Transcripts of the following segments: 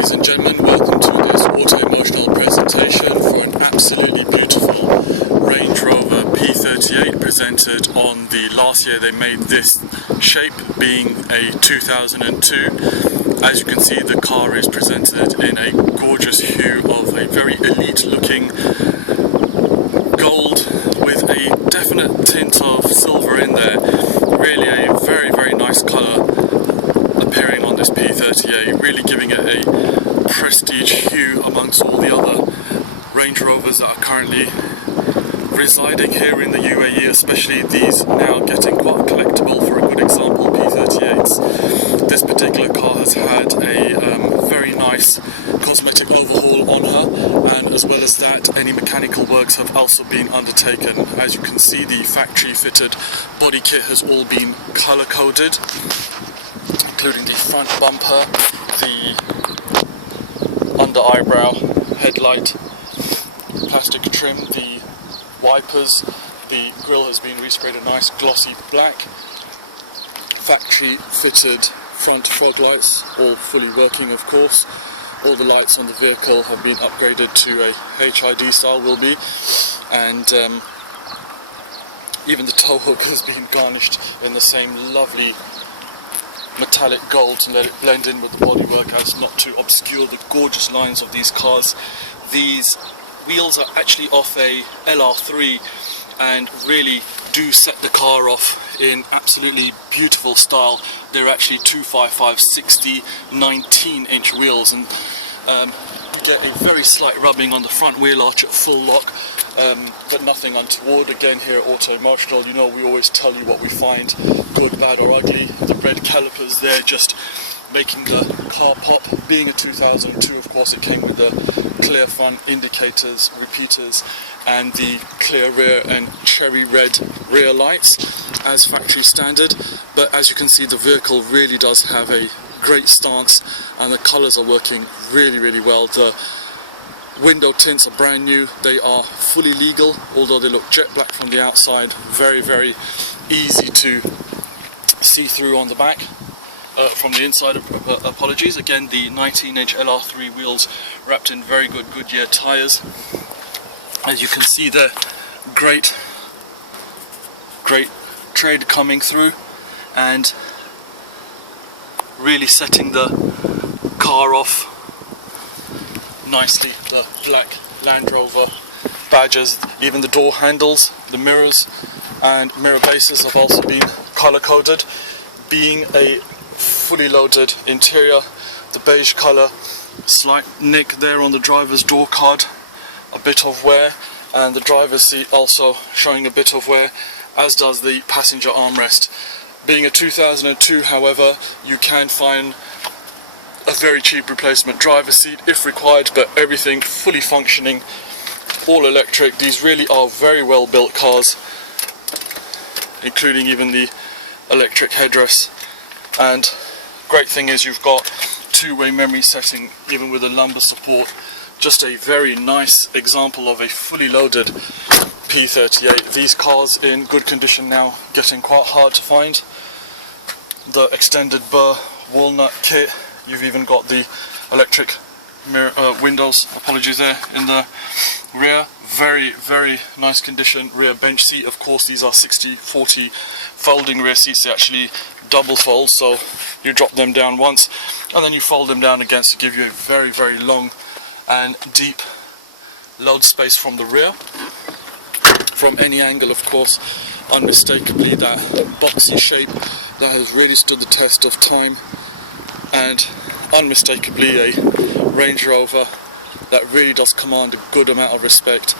Ladies and gentlemen, welcome to this auto-emotional presentation for an absolutely beautiful Range Rover P38 presented on the last year they made this shape, being a 2002. As you can see, the car is presented in a gorgeous hue of a very elite looking gold with a definite tint of silver in there. Really a very nice colour appearing on this P38, really giving it a prestige hue amongst all the other Range Rovers that are currently residing here in the UAE, especially these now getting quite collectible. For a good example, P38s. This particular car has had a very nice cosmetic overhaul on her, and as well as that, any mechanical works have also been undertaken. As you can see, the factory fitted body kit has all been colour coded, including the front bumper, the under eyebrow headlight, plastic trim, the wipers, the grille has been resprayed a nice glossy black, factory fitted front fog lights, all fully working of course. All the lights on the vehicle have been upgraded to a HID style will be, and even the tow hook has been garnished in the same lovely metallic gold to let it blend in with the bodywork as not to obscure the gorgeous lines of these cars. These wheels are actually off a LR3 and really do set the car off in absolutely beautiful style. They're actually 255/60 19-inch wheels, and you get a very slight rubbing on the front wheel arch at full lock, but nothing untoward. Again, here at Auto Emotional, you know, we always tell you what we find, good, bad or ugly. The red calipers there just making the car pop. Being a 2002, of course, it came with the clear front indicators, repeaters, and the clear rear and cherry red rear lights as factory standard. But as you can see, the vehicle really does have a great stance, and the colours are working really well. The window tints are brand new, they are fully legal, although they look jet black from the outside. Very easy to see through on the back. From the inside, apologies. Again, the 19-inch LR3 wheels wrapped in very good Goodyear tyres. As you can see there, great tread coming through, and really setting the car off nicely. The black Land Rover badges, even the door handles, the mirrors and mirror bases have also been colour coded. Being a fully loaded interior, the beige colour, slight nick there on the driver's door card, a bit of wear, and the driver's seat also showing a bit of wear, as does the passenger armrest. Being a 2002, however, you can find a very cheap replacement driver's seat if required, but everything fully functioning, all electric. These really are very well built cars, including even the electric headrest. And great thing is you've got two-way memory setting, even with a lumbar support. Just a very nice example of a fully loaded P38. These cars in good condition now getting quite hard to find. The extended Burr walnut kit, you've even got the electric mirror, windows, apologies there, in the rear. Very nice condition. Rear bench seat, of course, these are 60/40 folding rear seats. They actually double fold, so you drop them down once and then you fold them down again to give you a very long and deep load space from the rear. From any angle, of course, unmistakably that boxy shape that has really stood the test of time, and unmistakably a Range Rover that really does command a good amount of respect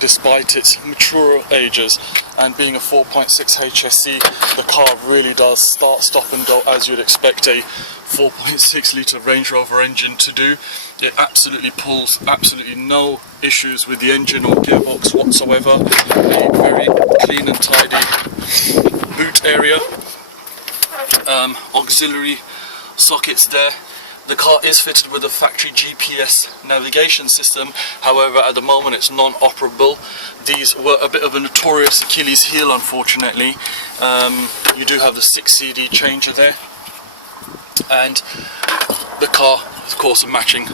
despite its mature ages. And being a 4.6 Hse, the car really does start, stop and go as you'd expect a 4.6 litre Range Rover engine to do. It absolutely pulls, absolutely no issues with the engine or gearbox whatsoever. A very clean and tidy boot area, auxiliary sockets there. The car is fitted with a factory GPS navigation system, however at the moment it's non-operable. These were a bit of a notorious Achilles heel, unfortunately. You do have the 6 CD changer there, and The car, of course, matching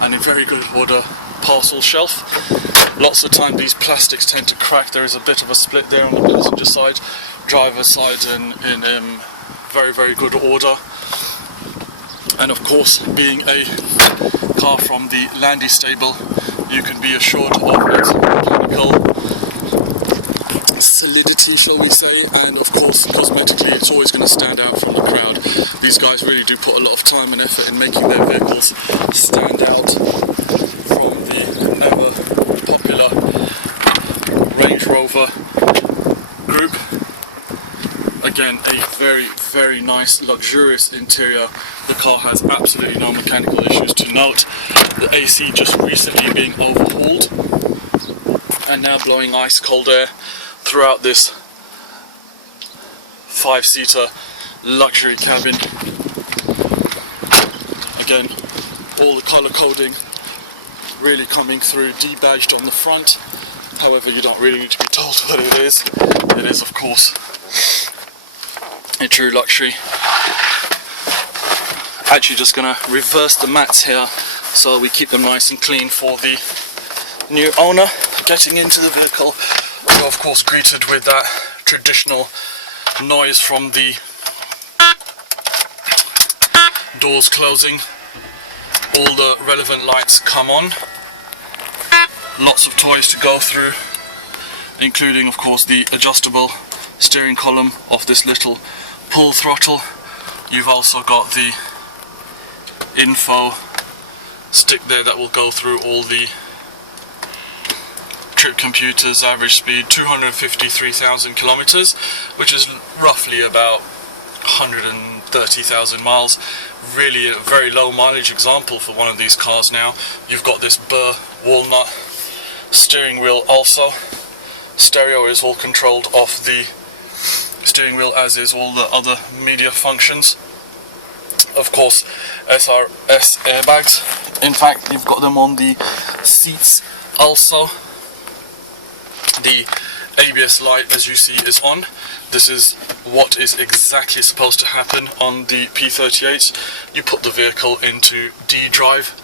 and in very good order parcel shelf. Lots of time these plastics tend to crack. There is a bit of a split there on the passenger side, driver's side in very, very good order. And of course, being a car from the Landy stable, you can be assured of its mechanical solidity, shall we say, and of course cosmetically it's always going to stand out from the crowd. These guys really do put a lot of time and effort in making their vehicles stand out from the ever popular Range Rover group. Again, a very, very nice, luxurious interior. The car has absolutely no mechanical issues to note. The AC just recently being overhauled and now blowing ice cold air throughout this 5-seater luxury cabin. Again, all the colour coding really coming through, debadged on the front. However, you don't really need to be told what it is. It is, of course, a true luxury. Actually just going to reverse the mats here so we keep them nice and clean for the new owner getting into the vehicle. You're of course greeted with that traditional noise from the doors closing. All the relevant lights come on. Lots of toys to go through, including of course the adjustable steering column of this little pull throttle. You've also got the info stick there that will go through all the trip computers. Average speed 253,000 kilometers, which is roughly about 130,000 miles. Really a very low mileage example for one of these cars now. You've got this burr walnut steering wheel also. Stereo is all controlled off the steering wheel, as is all the other media functions. Of course, SRS airbags. In fact, you've got them on the seats also. The ABS light, as you see, is on. This is what is exactly supposed to happen on the P38. You put the vehicle into D drive,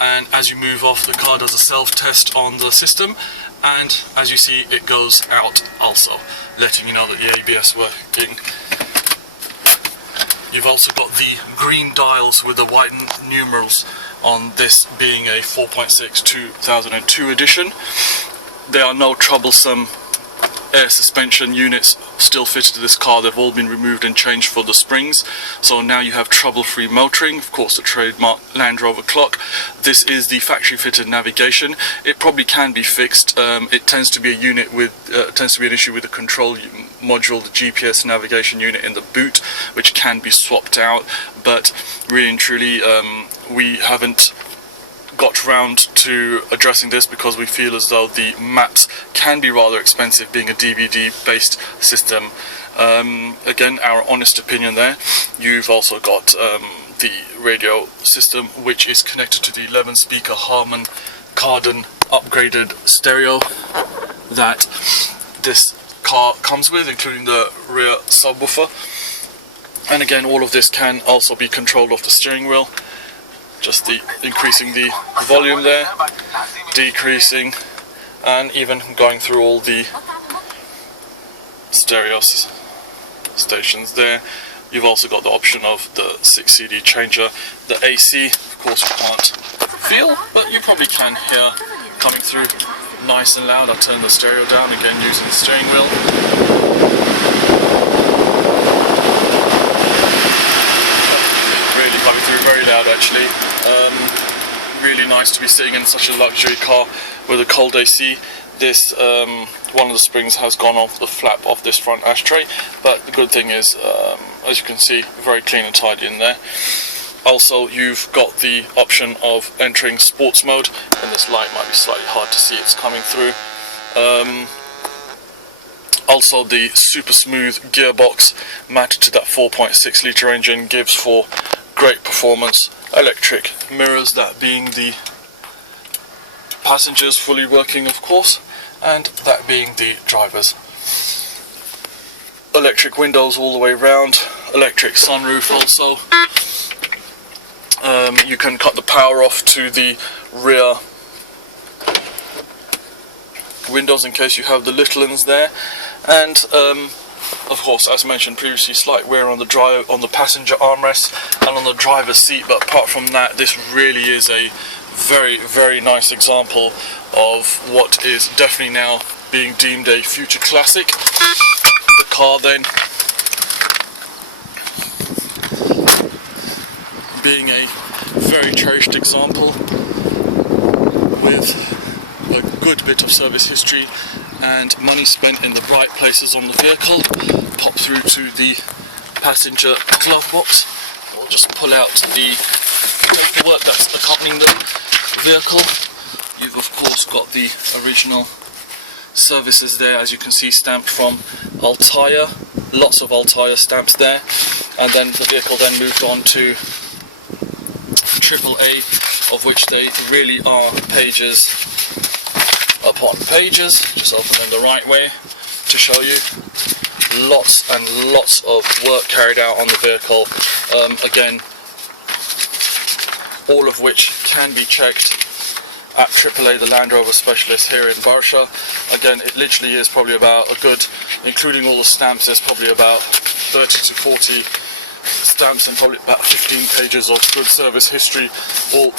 and as you move off, the car does a self-test on the system, and as you see, it goes out also, letting you know that the ABS working. You've also got the green dials with the white numerals on this, being a 4.6 2002 edition. There are no troublesome air suspension units still fitted to this car. They've all been removed and changed for the springs, so now you have trouble-free motoring. Of course, the trademark Land Rover clock. This is the factory fitted navigation. It probably can be fixed. It tends to be a unit with tends to be an issue with the control module, the GPS navigation unit in the boot, which can be swapped out, but really and truly we haven't got round to addressing this because we feel as though the maps can be rather expensive, being a DVD based system. Again, our honest opinion there. You've also got the radio system, which is connected to the 11 speaker Harman Kardon upgraded stereo that this car comes with, including the rear subwoofer. And again, all of this can also be controlled off the steering wheel. Just the increasing the volume there, decreasing, and even going through all the stereo stations there. You've also got the option of the 6 CD changer. The AC, of course, you can't feel, but you probably can hear coming through nice and loud. I'll turn the stereo down again using the steering wheel. Really coming through very loud actually. Really nice to be sitting in such a luxury car with a cold AC. This one of the springs has gone off the flap of this front ashtray, but the good thing is, as you can see, very clean and tidy in there. Also, you've got the option of entering sports mode, and this light might be slightly hard to see, it's coming through. Also, the super smooth gearbox mounted to that 4.6 litre engine gives for great performance. Electric mirrors, that being the passengers fully working, of course, and that being the drivers. Electric windows all the way round, electric sunroof also. You can cut the power off to the rear windows in case you have the little ones there, and of course, as mentioned previously, slight wear on the passenger armrest and on the driver's seat, but apart from that, this really is a very, very nice example of what is definitely now being deemed a future classic. The car then being a very cherished example with a good bit of service history and money spent in the right places on the vehicle. Pop through to the passenger glove box. We'll just pull out the paperwork that's accompanying the vehicle. You've of course got the original services there, as you can see, stamped from 𝗢𝗢𝗧𝗢𝗢𝗧𝗢𝗢𝗧. Lots of 𝗢𝗢𝗧𝗢𝗢𝗧 stamps there, and then the vehicle then moved on to AAA, of which they really are pages upon pages. Just open them the right way to show you. Lots and lots of work carried out on the vehicle. Again, all of which can be checked at AAA, the Land Rover specialist here in 𝗔𝗨𝗧. Again, it literally is probably about a good, including all the stamps, there's probably about 30 to 40 stamps and probably about 15 pages of good service history, all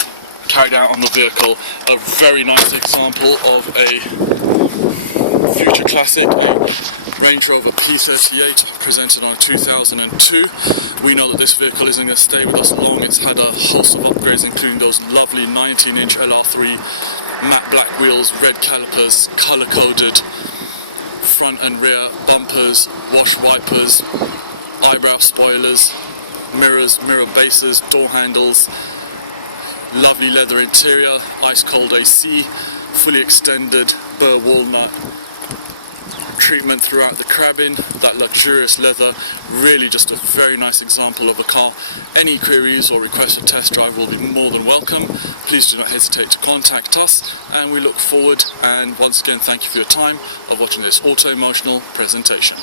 carried out on the vehicle. A very nice example of a future classic, a Range Rover P38 presented on 2002. We know that this vehicle isn't going to stay with us long. It's had a host of upgrades, including those lovely 19-inch LR3 matte black wheels, red calipers, colour-coded front and rear bumpers, wash wipers, eyebrow spoilers, mirrors, mirror bases, door handles, lovely leather interior, ice-cold AC, fully extended burr walnut treatment throughout the cabin, that luxurious leather. Really just a very nice example of a car. Any queries or requests for test drive will be more than welcome. Please do not hesitate to contact us, and we look forward, and once again thank you for your time of watching this auto-emotional presentation.